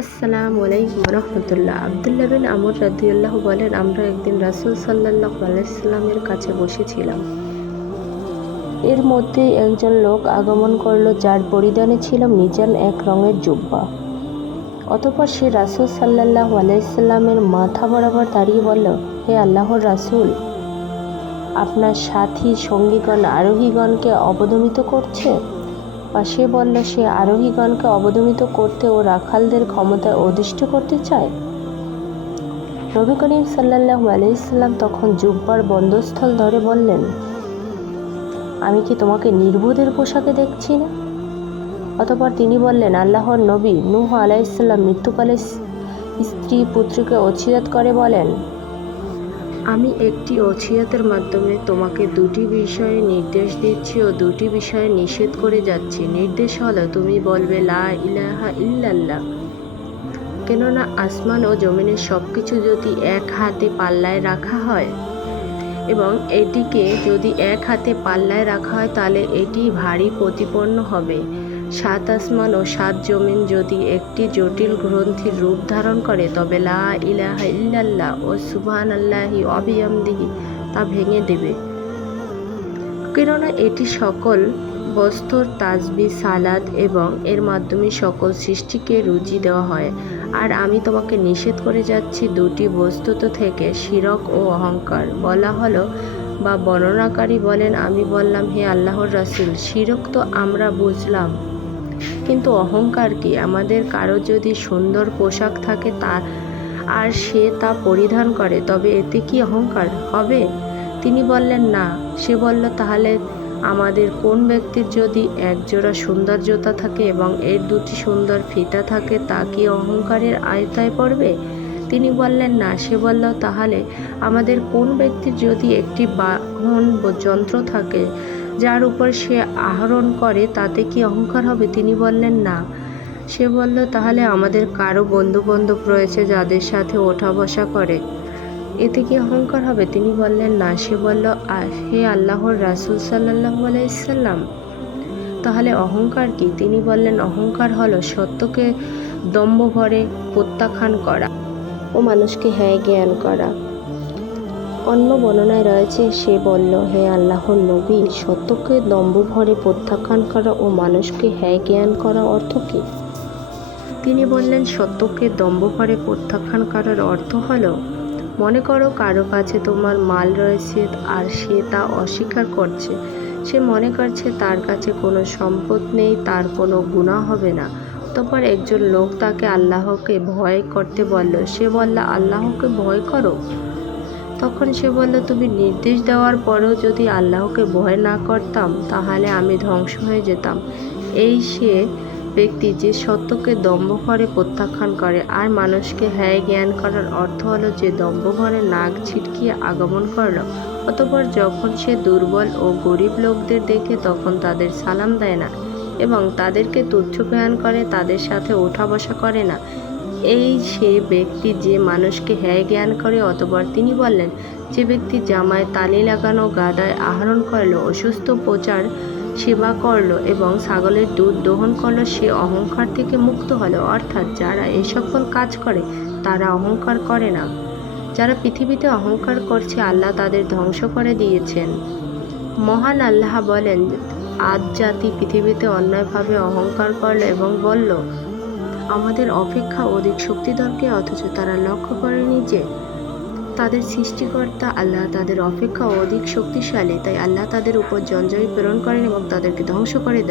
আসসালামু আলাইকুম রহমতুল্লাহ আবদুল্লাহ বিন আমর রাদিউল্লাহ বলেন, আমরা একদিন রাসুল সাল্লাহ আলাইসাল্লামের কাছে বসেছিলাম। এর মধ্যে একজন লোক আগমন করল, যার পরিধানে ছিল মিজান এক রঙের জুব্বা। অতপর সে রাসুল সাল্লাহ আলাইসাল্লামের মাথা বরাবর দাঁড়িয়ে বলল, হে আল্লাহর রাসুল, আপনার সাথী সঙ্গীগণ, আরোহীগণকে অবদমিত করছে? সে বলল সে আরোহীগণকে অবদমিত করতে ও রাখালদের ক্ষমতায় অধিষ্ঠ করতে চায়? নবী করিম সাল্লাহ আলাইসাল্লাম তখন জুব্বার বন্ধস্থল ধরে বললেন, আমি কি তোমাকে নির্বোধের পোশাকে দেখছি না? অতপর তিনি বললেন, আল্লাহর নবী নূহ আলাইসাল্লাম মৃত্যুকালে স্ত্রী পুত্রকে অছিয়াত করে বলেন আমি একটি অছিয়াতের মাধ্যমে তোমাকে দুটি বিষয়ে নির্দেশ দিচ্ছি ও দুটি বিষয়ে নিষেধ করে যাচ্ছি। নির্দেশ হলো, তুমি বলবে, লা ইলাহা ইল্লাল্লাহ। কেননা আসমান ও জমিনের সব কিছু যদি এক হাতে পাল্লায় রাখা হয় এবং এটিকে যদি এক হাতে পাল্লায় রাখা হয়, তাহলে এটি ভারী প্রতিপন্ন হবে। সাত আসমান ও সাত জমিন যদি একটি জটিল গ্রন্থির রূপ ধারণ করে, তবে লা ইলাহা ইল্লাল্লাহ ও সুবহান আল্লাহি অবিয়ামদিহি তা ভেঙে দেবে। কেননা এটি সকল বস্তুর তাজবি সালাদ এবং এর মাধ্যমে সকল সৃষ্টিকে রুজি দেওয়া হয়। আর আমি তোমাকে নিষেধ করে যাচ্ছি, দুটি বস্তুত থেকে শিরক ও অহংকার। বলা হলো বা বর্ণনাকারী বলেন, আমি বললাম, হে আল্লাহর রাসুল, শিরক তো আমরা বুঝলাম। কিন্তু অহংকার কি? আমাদের কারও যদি সুন্দর পোশাক থাকে তা আর সে তা পরিধান করে, তবে এতে কি অহংকার হবে? তিনি বললেন, না। সে বলল, তাহলে আমাদের কোন ব্যক্তির যদি একজোড়া সুন্দর জুতা থাকে এবং এর দুটি সুন্দর ফিতা থাকে, তা কি অহংকারের আয়তায় পড়বে? তিনি বললেন, না। সে বলল, তাহলে আমাদের কোন ব্যক্তির যদি একটি বাহন যন্ত্র থাকে যার উপর সে আহরণ করে, তাতে কি অহংকার হবে? তিনি বললেন, না। সে বলল, তাহলে আমাদের কারও বন্ধু বান্ধব রয়েছে যাদের সাথে ওঠা বসা করে। এতে কি অহংকার হবে? তিনি বললেন, না। সে বলল হে আল্লাহর রাসুল সাল্লাহ আলাইসাল্লাম তাহলে অহংকার কি? তিনি বললেন, অহংকার হলো সত্যকে দম্ভ ভরে প্রত্যাখ্যান করা ও মানুষকে হ্যাঁ জ্ঞান করা। অন্য বর্ণনায় রয়েছে, সে বলল, হে আল্লাহর নবী, সত্যকে দম্ভ ভরে প্রত্যাখ্যান করা ও মানুষকে হ্যায় জ্ঞান করা অর্থ কী? তিনি বললেন, সত্যকে দম্ভ ভরে প্রত্যাখ্যান করার অর্থ হলো, মনে করো কারও কাছে তোমার মাল রয়েছে আর সে তা অস্বীকার করছে। সে মনে করছে তার কাছে কোনো সম্পদ নেই, তার কোনো গুণা হবে না। অতপর একজন লোক তাকে আল্লাহকে ভয় করতে বলল, সে বলল, আল্লাহকে ভয় করো? তখন সে বলল, তুমি নির্দেশ দেওয়ার পরেও যদি আল্লাহকে ভয় না করতাম, তাহলে আমি ধ্বংস হয়ে যেতাম। এই সে ব্যক্তি যে সত্যকে দম্ভ করে প্রত্যাখ্যান করে আর মানুষকে হ্যায় জ্ঞান করার অর্থ হলো যে দম্ভ ঘরে নাক ছিটকিয়ে আগমন করল, অতপর যখন সে দুর্বল ও গরিব লোকদের দেখে তখন তাদের সালাম দেয় না এবং তাদেরকে তুচ্ছ জ্ঞান করে, তাদের সাথে ওঠা বসা করে না। এই সে ব্যক্তি যে মানুষকে হ্যায় জ্ঞান করে, অতপর তিনি বললেন, যে ব্যক্তি জামায় তালি লাগানো, গাদায় আহরণ করল, অসুস্থ প্রচার সেবা করল এবং ছাগলের দুধ দহন করল, সে অহংকার থেকে মুক্ত হলো। অর্থাৎ যারা এই সকল কাজ করে, তারা অহংকার করে না। যারা পৃথিবীতে অহংকার করছে, আল্লাহ তাদের ধ্বংস করে দিয়েছেন। মহান আল্লাহ বলেন, আজ জাতি পৃথিবীতে অন্যায়ভাবে অহংকার করল এবং বলল আমাদের অপেক্ষা অধিক শক্তিধরকে, অথচ তারা লক্ষ্য করেনি যে তাদের সৃষ্টিকর্তা আল্লাহ তাদের অপেক্ষা অধিক শক্তিশালী, তাই আল্লাহ তাদের উপর জঞ্জয় প্রেরণ করেন এবং তাদেরকে ধ্বংস করে দেন।